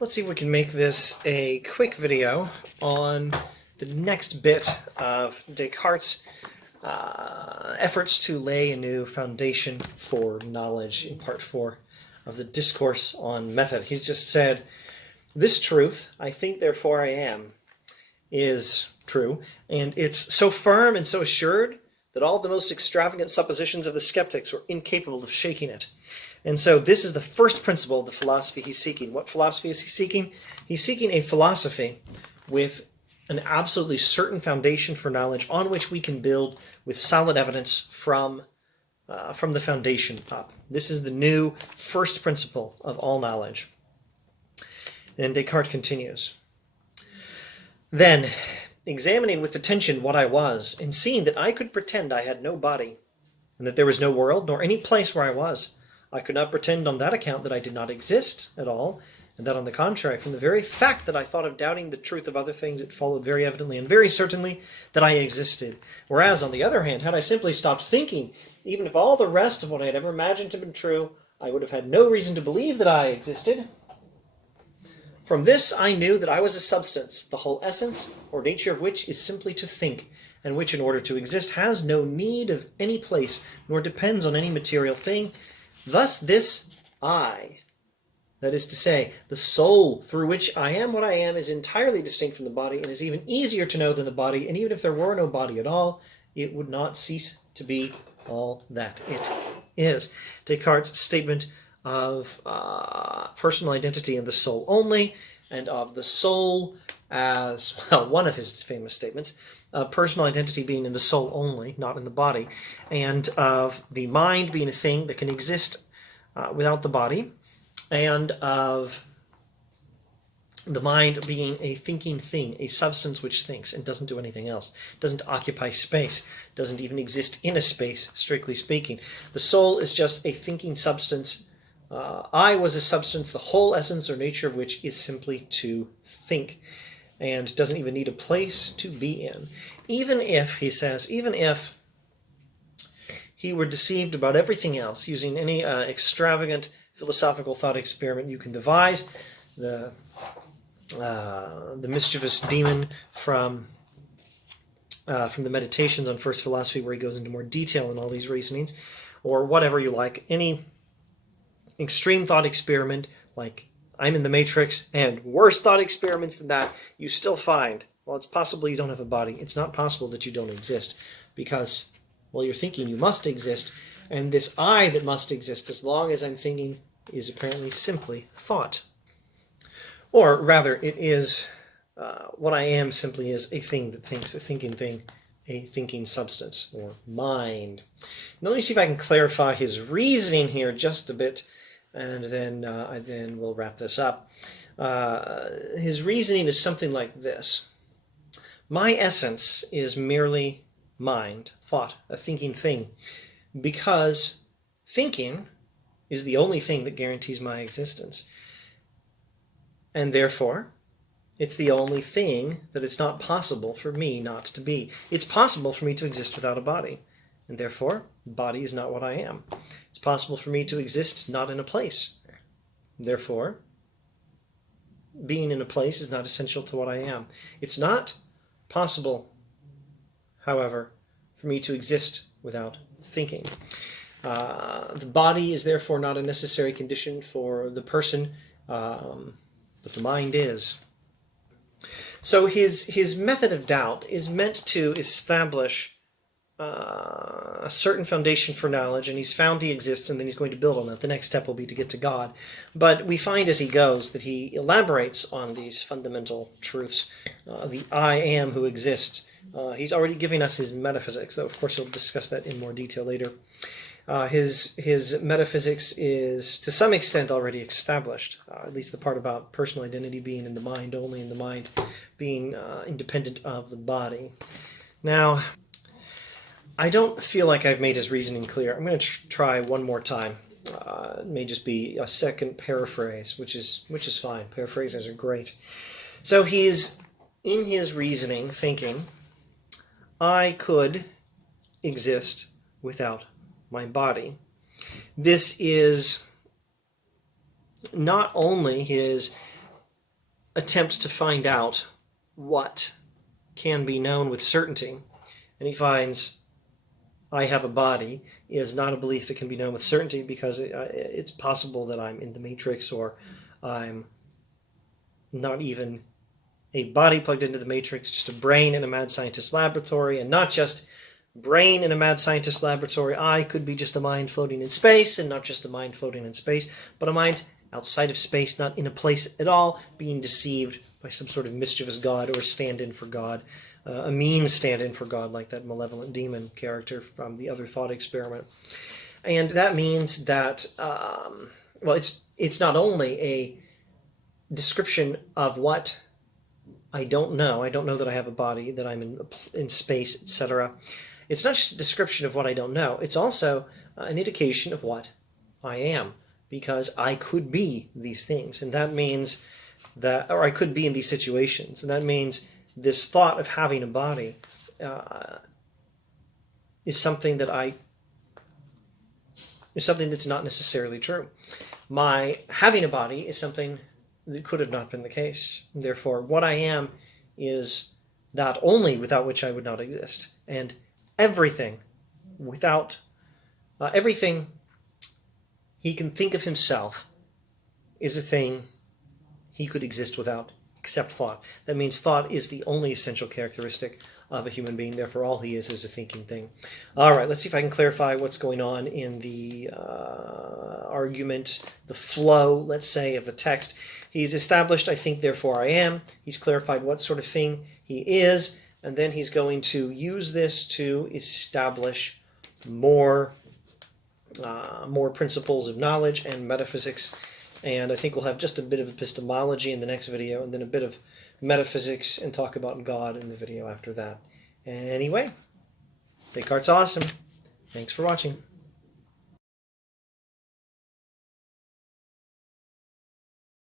Let's see if we can make this a quick video on the next bit of Descartes' efforts to lay a new foundation for knowledge in part 4 of the Discourse on Method. He's just said, this truth, I think therefore I am, is true, and it's so firm and so assured that all the most extravagant suppositions of the skeptics were incapable of shaking it. And so this is the first principle of the philosophy he's seeking. What philosophy is he seeking? He's seeking a philosophy with an absolutely certain foundation for knowledge on which we can build with solid evidence from the foundation up. This is the new first principle of all knowledge. And Descartes continues. Then, examining with attention what I was, and seeing that I could pretend I had no body, and that there was no world, nor any place where I was, I could not pretend on that account that I did not exist at all, and that on the contrary, from the very fact that I thought of doubting the truth of other things, it followed very evidently and very certainly that I existed. Whereas, on the other hand, had I simply stopped thinking, even if all the rest of what I had ever imagined to have been true, I would have had no reason to believe that I existed. From this I knew that I was a substance, the whole essence or nature of which is simply to think, and which in order to exist has no need of any place, nor depends on any material thing. Thus this I, that is to say, the soul through which I am what I am, is entirely distinct from the body, and is even easier to know than the body, and even if there were no body at all, it would not cease to be all that it is. Descartes' statement of personal identity in the soul only, and of the soul as, well, one of his famous statements, of personal identity being in the soul only, not in the body, and of the mind being a thing that can exist without the body, and of the mind being a thinking thing, a substance which thinks and doesn't do anything else, doesn't occupy space, doesn't even exist in a space, strictly speaking. The soul is just a thinking substance. I was a substance, the whole essence or nature of which is simply to think, and doesn't even need a place to be in. Even if, he says, even if he were deceived about everything else, using any extravagant philosophical thought experiment you can devise, the mischievous demon from the Meditations on First Philosophy, where he goes into more detail in all these reasonings, or whatever you like, any extreme thought experiment, like I'm in the Matrix, and worse thought experiments than that, you still find, well, it's possible you don't have a body. It's not possible that you don't exist, because, well, you're thinking you must exist, and this I that must exist as long as I'm thinking is apparently simply thought. Or rather, it is, what I am simply is a thing that thinks, a thinking thing, a thinking substance, or mind. Now let me see if I can clarify his reasoning here just a bit, and then we'll wrap this up. His reasoning is something like this. My essence is merely mind, thought, a thinking thing, because thinking is the only thing that guarantees my existence. And therefore, it's the only thing that it's not possible for me not to be. It's possible for me to exist without a body, and therefore, body is not what I am. It's possible for me to exist not in a place. Therefore, being in a place is not essential to what I am. It's not possible, however, for me to exist without thinking. The body is therefore not a necessary condition for the person, but the mind is. So his method of doubt is meant to establish a certain foundation for knowledge, and he's found he exists, and then he's going to build on that. The next step will be to get to God. But we find as he goes that he elaborates on these fundamental truths, the I am who exists. He's already giving us his metaphysics, though of course he'll discuss that in more detail later. His metaphysics is to some extent already established, at least the part about personal identity being in the mind only, and the mind being independent of the body. Now, I don't feel like I've made his reasoning clear. I'm going to try one more time. It may just be a second paraphrase, which is fine. Paraphrases are great. So he's, in his reasoning, thinking, I could exist without my body. This is not only his attempt to find out what can be known with certainty, and he finds I have a body is not a belief that can be known with certainty, because it's possible that I'm in the Matrix, or I'm not even a body plugged into the Matrix, just a brain in a mad scientist laboratory, and not just brain in a mad scientist laboratory. I could be just a mind floating in space, and not just a mind floating in space, but a mind outside of space, not in a place at all, being deceived by some sort of mischievous god or stand-in for God. A mean stand-in for God, like that malevolent demon character from the Other Thought Experiment. And that means that, well, it's not only a description of what I don't know. I don't know that I have a body, that I'm in space, etc. It's not just a description of what I don't know. It's also an indication of what I am, because I could be these things, and that means that, or I could be in these situations, and that means this thought of having a body is something that's not necessarily true. My having a body is something that could have not been the case. Therefore, what I am is that only without which I would not exist, and everything everything he can think of himself is a thing he could exist without, except thought. That means thought is the only essential characteristic of a human being. Therefore, all he is a thinking thing. All right, let's see if I can clarify what's going on in the argument, the flow, let's say, of the text. He's established, I think, therefore I am. He's clarified what sort of thing he is, and then he's going to use this to establish more principles of knowledge and metaphysics. And I think we'll have just a bit of epistemology in the next video, and then a bit of metaphysics, and talk about God in the video after that. Anyway, Descartes awesome. Thanks for watching.